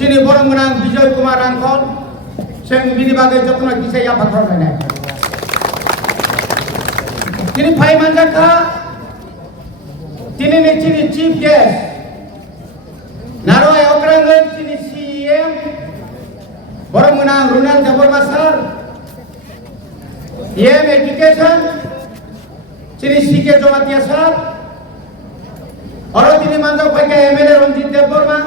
Sini borong menang Bijoy Kumar Rangkol sing bini bagai jotna kisah ya bakal naik. Sini Pai Manjaka sini sini chief guest Naroy Okrangel sini CM borong menang Runal Jabor Masar EM Education sini Sike Jomatia Sar Oro তিনি মানজক পাইকা MLA Ranjit Debbarma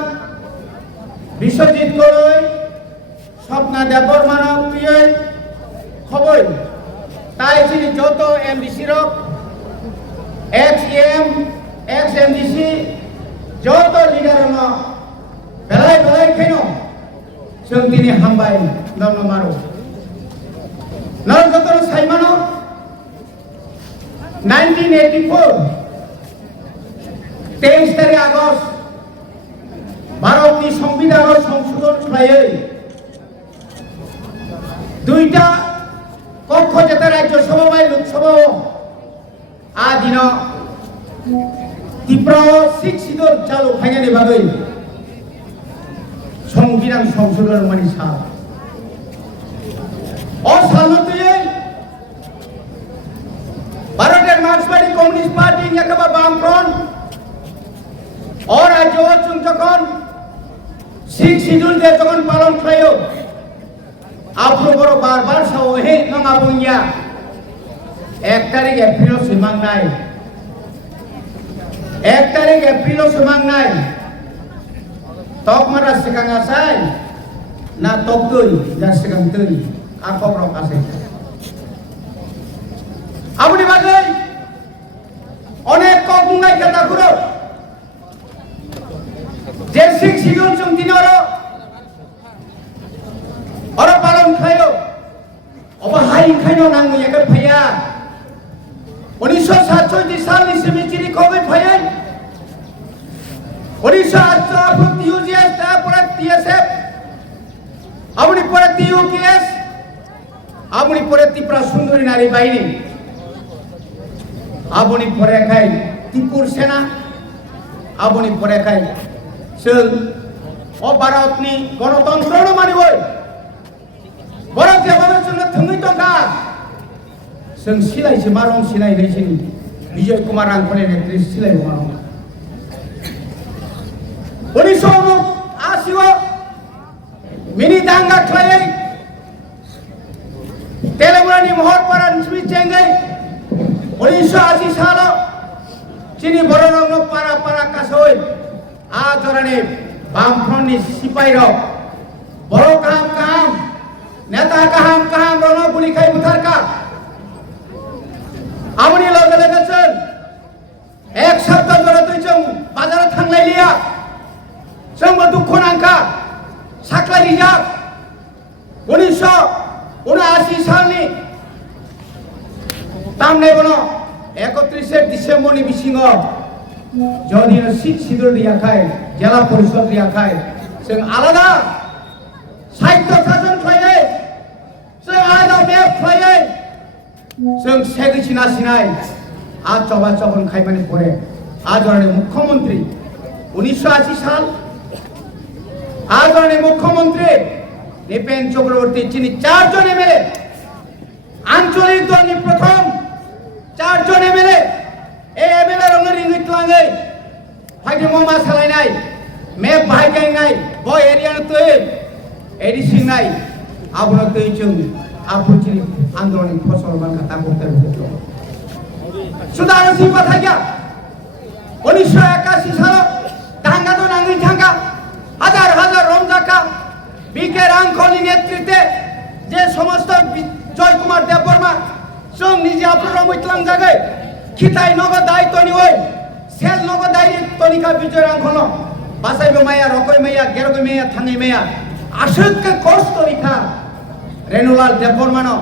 Biswajit Gorai Swapna Debbarma প্রিয় খবর তাই চিনি যত MDC রক ex M ex MDC যত লিডার বেলায় বেলায় খেন जों दिनै हामबाय नमारो नरजतर साइमानो 1984 23 तारिख आगस्ट भारतनि संविधानाव संशोधन खालायै दुईटा कक्ष जेता राज्यसभा बाय लोकसभा आ दिन तीव्र शिक्षित चालू खायनायनि बागै संविधान संशोधन मानि सा असालतयै भारतेर मार्क्सबादी कमिउनिस्ट पार्टी एकेबा बामफ्रन्ट और राज्य जों যখন 6 শিডিউল দিয়ে যখন পালন খায়ো आपरो बार साव हे नंगा बुंगिया 1 तारिख एप्रिल सिमांनाय 1 तारिख एप्रिल सिमांनाय तक मारा सिगांगा साय ना तक दै जा सिगां दै आखबर आसे आबुनि बागै अनेक को बुंनाय खोथा गुरु जे 6 শিডিউল जों दिनरो और पालन खायो अब हाई खायो नांगो याके फैया 1967 सालनि सेमिस्टारि खबै फैयै 1968 টিউজিএস তারপরে টিএসএফ আমনি পরে টিইউকেএস আমনি পরে ত্রিপুরা সুন্দরী নারী বাহিনী আমনি পরে খাই ত্রিপুর সেনা আমনি পরে খাই जों भारतनि गणतन्त्र मानिबाय भारत जेबाबो जोंनो थोङै दंखा जों सिलायसो मारं सिलायनायसो बिजय कुमार रांखलनि नेतृत्व सिलाय मारं 1980 मिनि दांगा खायै तेलेंगानानि महरपारा निचेंगै 1980 सालाव चिनि बरनंनो पारा पारा कासै आ जरानि बामफ्रन्टनि सिपाइरक बर काहाम काहाम नेता काहाम काहाम रनो गुलिखाय बुथारका आमनि लगे लगे जों एक सप्ताह जरा जों बाजाराव थांलायलिया जोंबो दुखु नांखा साख्लायरिजाब 1979 सालनि तामनाय बनो 31 डिसेम्बरनि बिसिङाव যদি 6 শিডিউল দিয়াखाय জেলা পরিষদ দিয়াखाय जों आलादा साहित्य शासन खायै जों आलादा मेप खायै जों सेगैसिना सिनाय आ चबा चबन खायमानि परे आजरनि मुख्यमंत्री 1980 साल आजरनि मुख्यमंत्री निपेन चक्रवर्ती चिनि 4 जन एमएलए आंचलिक दलनि प्रथम 4 जन एमएलए ए एमएलए रंग रिंगित लाङै फाइदे ममा सालायनाय मेप बाहायगायनाय ब एरिया तै एडिसिंनाय आबुनो तै जों आफुचिनि आन्दोलननि फसल बानखाता गथाय होतो सुदार सिपा थाया 1981 सालाव दांगा तो नाङै थांगा हाजार हाजार रमजाका बिके रांखलनि नेतृत्वे जे समस्त जय कुमार देबबर्मा जों निजे आफुरो मितलांजागै खिथाय नगद दायित्वनि ओइ सेल नगद दायित्वनिका बिजय रांखल बासाइबो माया रकय माया गेरगय माया थाङै माया आसुके कष्ट रेखा रेणुलाल देबबर्मानो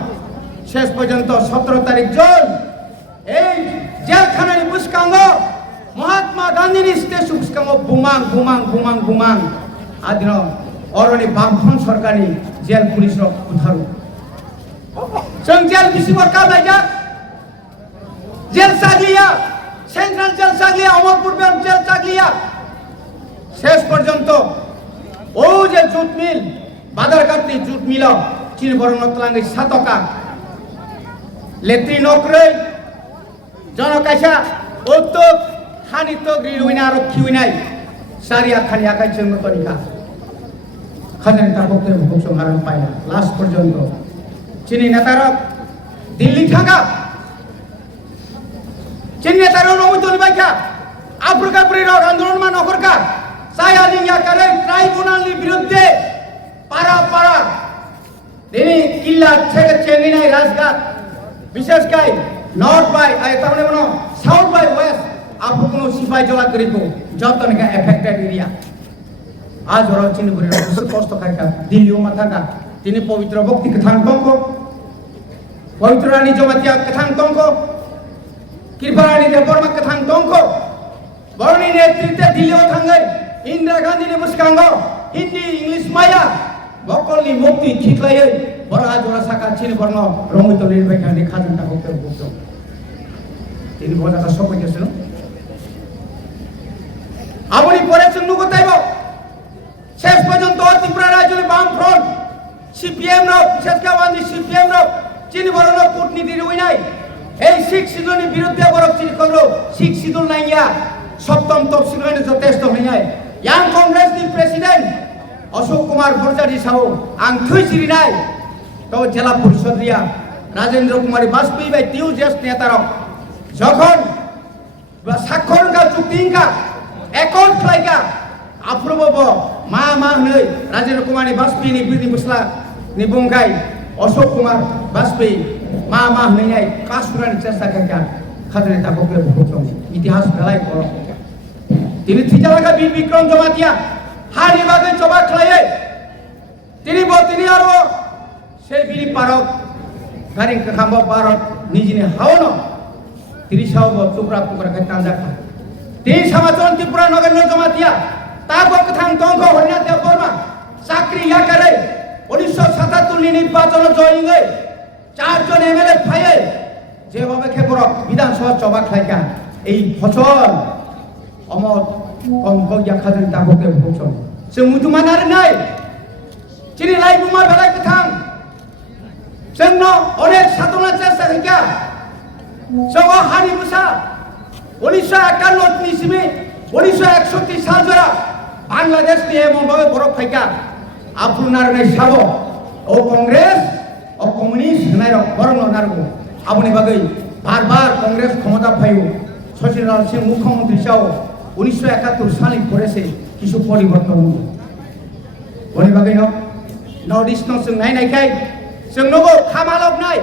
शेष पर्यন্ত 17 तारिख जन এই জেলখানাनि बुसकांगो महात्मा गांधीनि स्टेचु बुसकांगो बुमां बुमां बुमां बुमां आदिनो अरनि बामफ्रन्ट सरकारनि जेल पुलिस रक बुथारु जों जेल बिसिङाव कालायजा जेल सागलिया सेंट्राल जेल सागलिया अमरपुर जेल सागलिया शेष पर्यন্ত ও যে জুট মিল বাদারঘাটনি জুট মিল চিনি বরণ তলাঙ্গি সাতকা লেত্রি নকরে জনকাশা উদ্যোগ হানি তগরি উইনা রক্ষী উইনাই সারিয়া খানি আকাই জন্য তরিকা খাজানি তার বক্তব্য বংশং হারান পায় না লাস্ট পর্যন্ত চিনি নেতারা দিল্লি থাকা চিনি নেতারা রমিতল বাইকা আফ্রিকা পরিরক আন্দোলন মা নকরকা সায়ানি ইয়াকারে ট্রাইব্যুনালনি বিরুদ্ধে পাড়া পাড়া তিনি কিল্লা থেকে চেঙ্গিনাই রাজঘাট বিশেষ করে নর্থ বাই তার মানে বলো সাউথ বাই ওয়েস্ট আপু কোনো সিপাই জলা করিব যতনকা এফেক্টেড এরিয়া আজ ওরা চিনি করে কষ্ট খাইকা দিল্লিও মাথাকা তিনি পবিত্র ভক্তি কথাং তঙ্ক পবিত্র রানী জমাতিয়া কথাং তঙ্ক কৃপারানী দেববর্মা কথাং তঙ্ক বরণী নেতৃত্বে দিল্লিও থাঙ্গাই ইন্দিরা গান্ধী নি মুস্কাঙ্গ হিন্দি ইংলিশ মায়া বকলনি মুক্তি ঠিকলাই বড় আজ ওরা সাকা চিনি বর্ণ রমিত নির্বাচনী খাজনটা বক্তব্য তিনি বজাটা সবাই গেছিল আপনি পরে চুন্নু তাইব শেষ পর্যন্ত ত্রিপুরা রাজ্যের বাম ফ্রন্ট সিপিএম রাও বিশেষ করে সিপিএম রাও চিনি বরণ কূটনীতির উইনাই এই শিখ শিদুলনি বিরুদ্ধে বড় চিনি করলো শিখ শিদুল নাইয়া সপ্তম তফসিলের যথেষ্ট হইনাই ইয়াং কংগ্রেস নি প্রেসিডেন্ট অশোক কুমার ভট্টাচার্য সাহু আং থুইছিরি নাই তো জেলা পরিষদ রিয়া রাজেন্দ্র কুমারী বাজপেয়ী বাই তিউ জ্যেষ্ঠ নেতার যখন স্বাক্ষরকা চুক্তিকা একট ফ্লাইকা আপ্রুব মা হই রাজেন্দ্র কুমারী বাজপেয়ী নি বিরোধী মশলা নি বুংগাই অশোক কুমার বাজপেয়ী মা হইনাই কাসুরানি চেষ্টা কাকা খাজনে তা বকে ভুকম ইতিহাস বেলাই করো তিনি থিজালাকা বীর বিক্রম জমাতিয়া হানি বাগে চবা খাইয়ে তিনি আরো সেই বিলি পারক গাড়ি খাম্বা পারক নিজিনে হাওন তিনি সাহব টুকরা টুকরা খাইতান দেখা তিনি সমাচরণ ত্রিপুরা নগেন্দ্র জমাতিয়া তারপর কথাং তঙ্ক হরিনা দেব বর্মা চাকরি ইয়া করে 1977 নির্বাচন জয়িং চারজন এমএলএ ফাইয়ে যেভাবে খেপরক বিধানসভা চবা খাইকা এই ফসল অমর কম ইয়া খাজেন দাবকে ভুকসম जों मुजुमानार नाय चिनि लाई बुमा बेलाय गोथां जोंनो अनेक साधना चेष्टा गैया जोङो हारि बुसा 1951 निसिमि 1961 साल जरा बांग्लादेश नि एमनभाবে बरफ फाइका आपरुनार नाय साबो ओ कांग्रेस ओ कम्युनिस्ट नाय बरनो नारगो आबनि बागै बार बार कांग्रेस क्षमता फाइयो सचिनलाल सिंह मुख्यमंत्री साव 1971 सालनि परेसे কিছু পরিবর্তন বনি বাগै नर्थ इस्ट जों नायनायखाय जों नगो खामालक नाय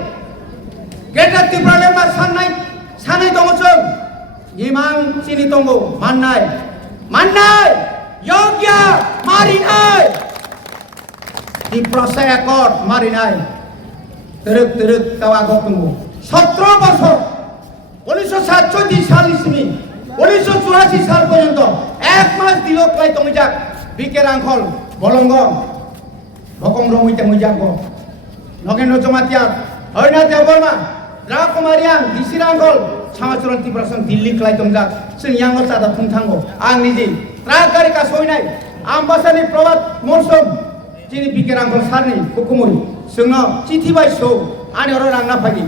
ग्रेटार त्रिपुरानि मा साननाय दङ जों इमां चिनि दङ माननाय योग्य मारिनाय त्रिपुरा एकट मारिनाय तरुक तावा गतङ 17 বছর 1947 সালनिसिमि 1984 সাল পর্যন্ত এক মাস দিল ক্লাই তমিজাক বিকে রাংখল বলঙ্গ বকং রমিতে মুজাক নগেন্দ্র জমাতিয়া হরিনা দেব বর্মা রা কুমারিয়ান ডিসি রাংখল সমাচরণ ত্রিপুরাসন দিল্লি ক্লাই তমিজাক जों यांगो सादा थुंथांगो आं निजे ट्राक गारि का सयनाय आम्बासानि प्रभात मौसम जिनि बिके रांखल सारनि हुकुमै जोंनो चिठी बायसौ आनि हरो रांना फागि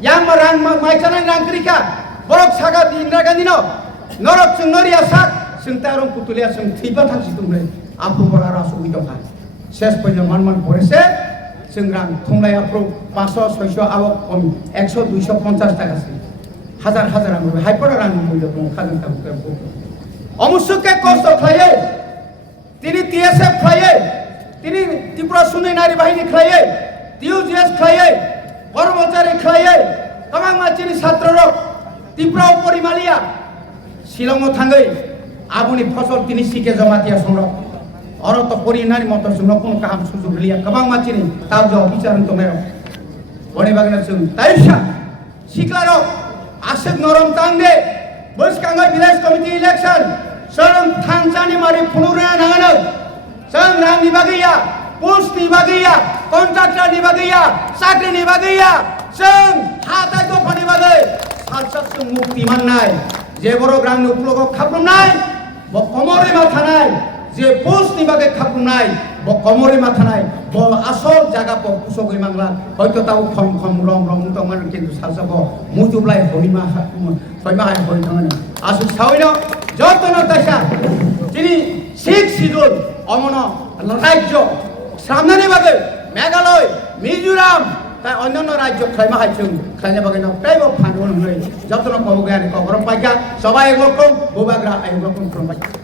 yang marang maicana nangkrika borok saga di Indira Gandhi no norok जों नरिया sak जों तारं पुतुलिया जों थैबा थांसि दंलै आफु बरा रासु बिदंखा शेष पयनो मान परेसे जों रां थंलाय आफु 500 600 आवक कम 100 250 টাকা সি হাজার রাং হাইপরা রাং মূল্য দं খাজन তাবুকে অমুসুকে কষ্ট খাইয়ে তিনি টিএসএফ খাইয়ে তিনি ত্রিপুরা সুন্নি নারী বাহিনী খাইয়ে টিউজিএস খাইয়ে কর্মচারী খাইয়ে কামাং মাচিনি ছাত্রর ত্রিপুরা পরিমালিয়া শিলং থাঙ্গৈ আবুনি ফসল তিনি শিকে জমাতিয়া সংরক অরত পরিনারি মত जों কোনো কাম সুযোগ লিয়া কামাং মাচিনি তাও যে অফিসার তোমরা বনে বাগনা जों তাইসা শিকলারক आशेक नरम तांगदे बसकांगा विलेज कमिटी इलेक्शन सरम थांचानि मारि फुनुरा नागानो जों रांनि बागैया पोस्टनि बागैया कन्ट्राक्टरनि बागैया साख्रिनि बागैया जों हाथाय दफानि बागै सातसासजों मुक्ति माननाय जे बर' ग्रामनि उपलग खाफ्रुमनाय कमरै मा थानाय जे पोस्टनि बागै खाफ्रुमनाय কমরে মাথা নাই আসল জায়গা পুষকই বাংলা হয়তো তাও খম খম রম রম তোমার কিন্তু সালসাব মুজুবলাই হইমা হইমাহাই হই থামেন আসু সাউইন যতন তাইসা তিনি শিখ শিডুল অমন রাজ্য সামনে বাদে মেঘালয় মিজোরাম তাই অন্যান্য রাজ্য খাইমা হাইছুন খাইনে বাগে প্রায় ফান্ড হয়ে যতন কম জ্ঞান কম পাইকা সবাই একরকম বোবাগ্রা একরকম পাইকা